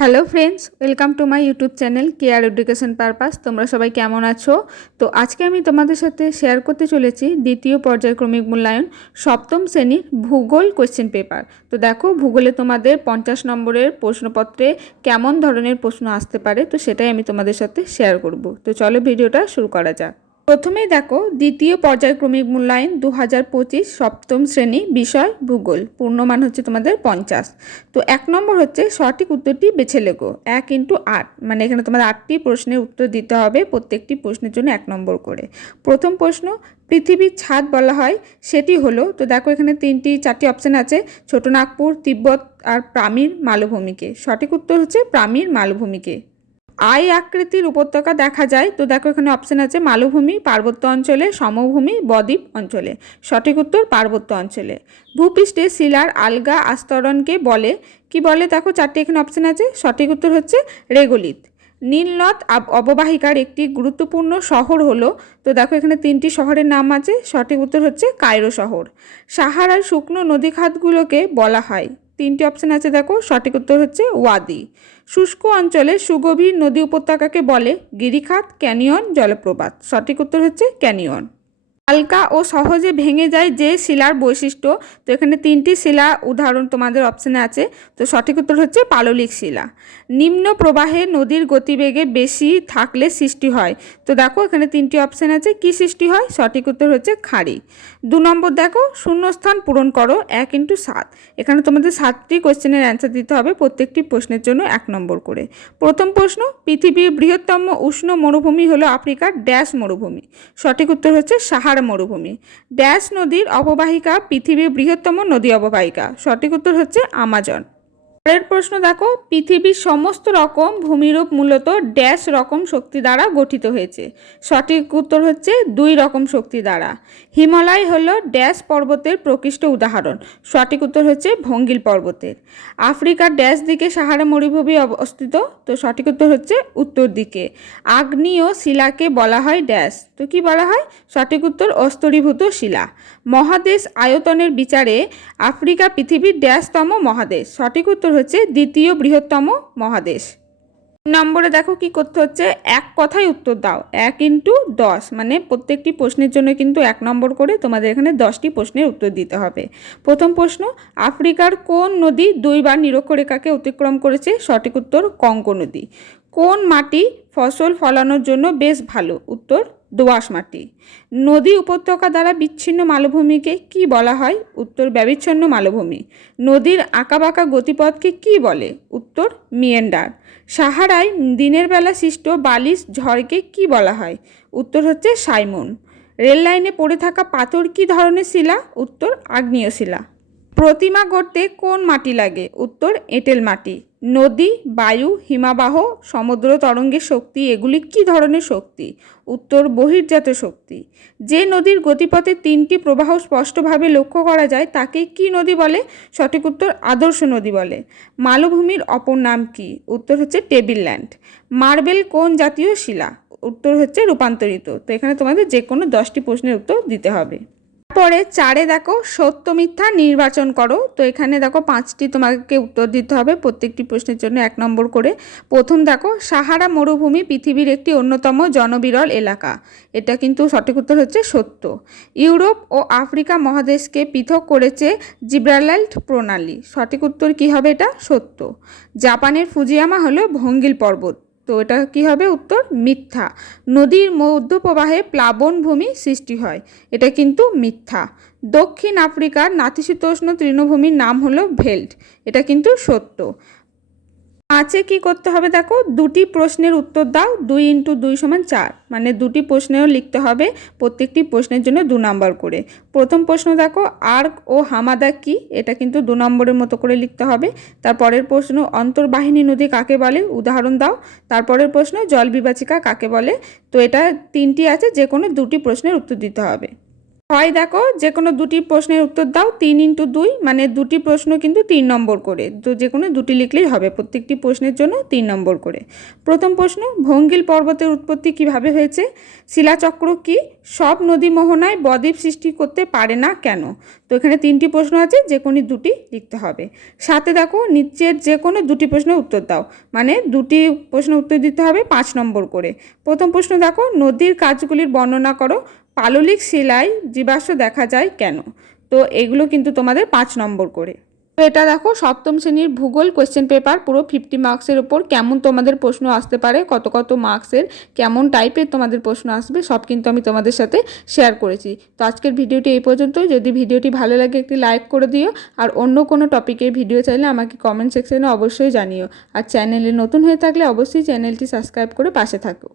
Hello friends, welcome to my YouTube channel care education purpose. তোমরা সবাই কেমন আছো? তো আজকে আমি তোমাদের সাথে শেয়ার করতে চলেছি দ্বিতীয় পর্যায়ক্রমিক মূল্যায়ন সপ্তম শ্রেণীর ভূগোল কোয়েশ্চেন পেপার। তো দেখো, ভূগোলে তোমাদের 50 নম্বরের প্রশ্নপত্রে কেমন ধরনের প্রশ্ন আসতে পারে, তো সেটাই আমি তোমাদের সাথে শেয়ার করব। তো চলো ভিডিওটা শুরু করা যাক। প্রথমেই দেখো, দ্বিতীয় পর্যায়ক্রমিক মূল্যায়ন 2025 সপ্তম শ্রেণী, বিষয় ভূগোল, পূর্ণমান হচ্ছে তোমাদের 50। তো 1 নম্বর হচ্ছে সঠিক উত্তরটি বেছে লেখো। 1 × 8 মানে এখানে তোমাদের 8টি প্রশ্নের উত্তর দিতে হবে, প্রত্যেকটি প্রশ্নের জন্য 1 নম্বর করে। প্রথম প্রশ্ন, পৃথিবীর ছাদ বলা হয় সেটি হলো, তো দেখো এখানে 3-4টি অপশান আছে, ছোটনাগপুর, তিব্বত আর পামির মালভূমিকে। সঠিক উত্তর হচ্ছে পামির মালভূমিকে। আই আকৃতির উপত্যকা দেখা যায়, তো দেখো এখানে অপশান আছে মালভূমি, পার্বত্য অঞ্চলে, সমভূমি, বদ্বীপ অঞ্চলে। সঠিক উত্তর পার্বত্য অঞ্চলে। ভূপৃষ্ঠে শিলার আলগা আস্তরণকে বলে, কি বলে? দেখো 4টি এখানে অপশান আছে, সঠিক উত্তর হচ্ছে রেগোলিথ। নীলনদ অববাহিকার একটি গুরুত্বপূর্ণ শহর হলো, তো দেখো এখানে 3টি শহরের নাম আছে, সঠিক উত্তর হচ্ছে কায়রো শহর। সাহারার শুকনো নদী খাতগুলোকে বলা হয়, 3টি অপশান আছে দেখো, সঠিক উত্তর হচ্ছে ওয়াদি। শুষ্ক অঞ্চলে সুগভীর নদী উপত্যকাকে বলে গিরিখাত, ক্যানিয়ন, জলপ্রপাত। সঠিক উত্তর হচ্ছে ক্যানিয়ন। হালকা ও সহজে ভেঙে যায় যে শিলার বৈশিষ্ট্য, তো এখানে 3টি শিলা উদাহরণ তোমাদের অপশানে আছে, তো সঠিক উত্তর হচ্ছে পাললিক শিলা। নিম্ন প্রবাহে নদীর গতিবেগে বেশি থাকলে সৃষ্টি হয়, তো দেখো এখানে 3টি অপশান আছে, কি সৃষ্টি হয়? সঠিক উত্তর হচ্ছে খাড়ি। 2 নম্বর দেখো, শূন্যস্থান পূরণ করো 1 × 7। এখানে তোমাদের 7টি কোয়েশ্চেনের অ্যান্সার দিতে হবে, প্রত্যেকটি প্রশ্নের জন্য 1 নম্বর করে। প্রথম প্রশ্ন, পৃথিবীর বৃহত্তম উষ্ণ মরুভূমি হলো আফ্রিকার ড্যাশ মরুভূমি। সঠিক উত্তর হচ্ছে সাহারা মরুভূমি। ড্যাশ নদীর অববাহিকা পৃথিবীর বৃহত্তম নদী অববাহিকা। সঠিক উত্তর হচ্ছে আমাজন। পরের প্রশ্ন দেখো, পৃথিবীর সমস্ত রকম ভূমিরূপ মূলত ড্যাশ রকম শক্তি দ্বারা গঠিত হয়েছে। সঠিক উত্তর হচ্ছে 2 রকম শক্তি দ্বারা। হিমালয় হলো ড্যাশ পর্বতের প্রকৃষ্ট উদাহরণ। সঠিক উত্তর হচ্ছে ভঙ্গিল পর্বতের। আফ্রিকার ড্যাশ দিকে সাহারা মরুভূমি অবস্থিত, তো সঠিক উত্তর হচ্ছে উত্তর দিকে। আগ্নেয় শিলাকে বলা হয় ড্যাশ, তো কি বলা হয়? সঠিক উত্তর অস্তরীভূত শিলা। মহাদেশ আয়তনের বিচারে আফ্রিকা পৃথিবীর ড্যাশতম মহাদেশ। সঠিক উত্তর হচ্ছে দ্বিতীয় বৃহত্তম মহাদেশ। নম্বরে দেখো কি করতে হচ্ছে, এক কথায় উত্তর দাও। 1 × 10 মানে প্রত্যেকটি প্রশ্নের জন্য কিন্তু 1 নম্বর করে, তোমাদের এখানে 10টি প্রশ্নের উত্তর দিতে হবে। প্রথম প্রশ্ন, আফ্রিকার কোন নদী 2 বার নিরক্ষরেখাকে অতিক্রম করেছে? সঠিক উত্তর কঙ্গো নদী। কোন মাটি ফসল ফলানোর জন্য বেশ ভালো? উত্তর দোআঁশ মাটি। নদী উপত্যকা দ্বারা বিচ্ছিন্ন মালভূমিকে কি বলা হয়? উত্তর ব্যবিচ্ছিন্ন মালভূমি। নদীর আঁকাবাঁকা গতিপথকে কি বলে? উত্তর মিয়েন্ডার। সাহারায় দিনের বেলা সৃষ্ট বালিশ ঝড়কে কি বলা হয়? উত্তর হচ্ছে সাইমন। রেল লাইনে পড়ে থাকা পাথর কি ধরনের শিলা? উত্তর আগ্নেয় শিলা। প্রতিমা গড়তে কোন মাটি লাগে? উত্তর এঁটেল মাটি। নদী, বায়ু, হিমাবাহ, সমুদ্র তরঙ্গের শক্তি এগুলি কি ধরনের শক্তি? উত্তর বহির্জাত শক্তি। যে নদীর গতিপথে 3টি প্রবাহ স্পষ্টভাবে লক্ষ্য করা যায় তাকে কি নদী বলে? সঠিক উত্তর আদর্শ নদী বলে। মালভূমির অপর নাম কি? উত্তর হচ্ছে টেবিল ল্যান্ড। মার্বেল কোন জাতীয় শিলা? উত্তর হচ্ছে রূপান্তরিত। তো এখানে তোমাদের যে কোনো 10টি প্রশ্নের উত্তর দিতে হবে। পরে 4-এ দেখো সত্য মিথ্যা নির্বাচন করো, তো এখানে দেখো 5টি তোমাকে উত্তর দিতে হবে, প্রত্যেকটি প্রশ্নের জন্য 1 নম্বর করে। প্রথম দেখো, সাহারা মরুভূমি পৃথিবীর একটি অন্যতম জনবিরল এলাকা। এটা কিন্তু সঠিক উত্তর হচ্ছে সত্য। ইউরোপ ও আফ্রিকা মহাদেশকে পৃথক করেছে জিব্রাল্টার প্রণালী। সঠিক উত্তর কি হবে? এটা সত্য। জাপানের ফুজিয়ামা হলো ভঙ্গিল পর্বত, তো এটা কি হবে? উত্তর মিথ্যা। নদীর মধ্যপ্রবাহে প্লাবনভূমি সৃষ্টি হয়, এটা কিন্তু মিথ্যা। দক্ষিণ আফ্রিকার নাতিশীতোষ্ণ তৃণভূমির নাম হলো ভেল্ট, এটা কিন্তু সত্য। 5-এ কি করতে হবে দেখো, 2টি প্রশ্নের উত্তর দাও। 2 × 2 = 4 মানে 2টি প্রশ্নেও লিখতে হবে, প্রত্যেকটি প্রশ্নের জন্য 2 নম্বর করে। প্রথম প্রশ্ন দেখো, আর্ক ও হামাদা কি? এটা কিন্তু 2 নম্বরের মতো করে লিখতে হবে। তারপরের প্রশ্ন, অন্তর্বাহিনী নদী কাকে বলে? উদাহরণ দাও। তারপরের প্রশ্ন, জল বিভাজিকা কাকে বলে? তো এটা 3টি আছে, যে কোনো 2টি প্রশ্নের উত্তর দিতে হবে। হয় দেখো যে কোনো দুটি প্রশ্নের উত্তর দাও 3 × 2 মানে দুটি প্রশ্ন কিন্তু 3 নম্বর করে, তো যে কোনো দুটি লিখলেই হবে, প্রত্যেকটি প্রশ্নের জন্য 3 নম্বর করে। প্রথম প্রশ্ন, ভঙ্গিল পর্বতের উৎপত্তি কিভাবে হয়েছে? শিলাচক্র কি? সব নদী মোহনায় বদ্বীপ সৃষ্টি করতে পারে না কেন? তো এখানে 3টি প্রশ্ন আছে, যে কোনো দুটি লিখতে হবে। সাথে দেখো নিচের যে কোনো দুটি প্রশ্নের উত্তর দাও, মানে দুটি প্রশ্ন উত্তর দিতে হবে 5 নম্বর করে। প্রথম প্রশ্ন দেখো, নদীর কাজগুলির বর্ণনা করো। পাললিক শিলায় জীবাশ্ম দেখা যায় কেন? তো এগুলো কিন্তু তোমাদের 5 নম্বর করে। তো এটা দেখো সপ্তম শ্রেণীর ভূগোল কোয়েশ্চেন পেপার, পুরো 50 মার্কসের উপর কেমন তোমাদের প্রশ্ন আসতে পারে, কত কত মার্কসের, কেমন টাইপের তোমাদের প্রশ্ন আসবে, সব কিন্তু আমি তোমাদের সাথে শেয়ার করেছি। তো আজকের ভিডিওটি এই পর্যন্ত। যদি ভিডিওটি ভালো লাগে একটি লাইক করে দিও, আর অন্য কোনো টপিকের ভিডিও চাইলে আমাকে কমেন্ট সেকশনে অবশ্যই জানিও। আর চ্যানেলে নতুন হয়ে থাকলে অবশ্যই চ্যানেলটি সাবস্ক্রাইব করে পাশে থাকো।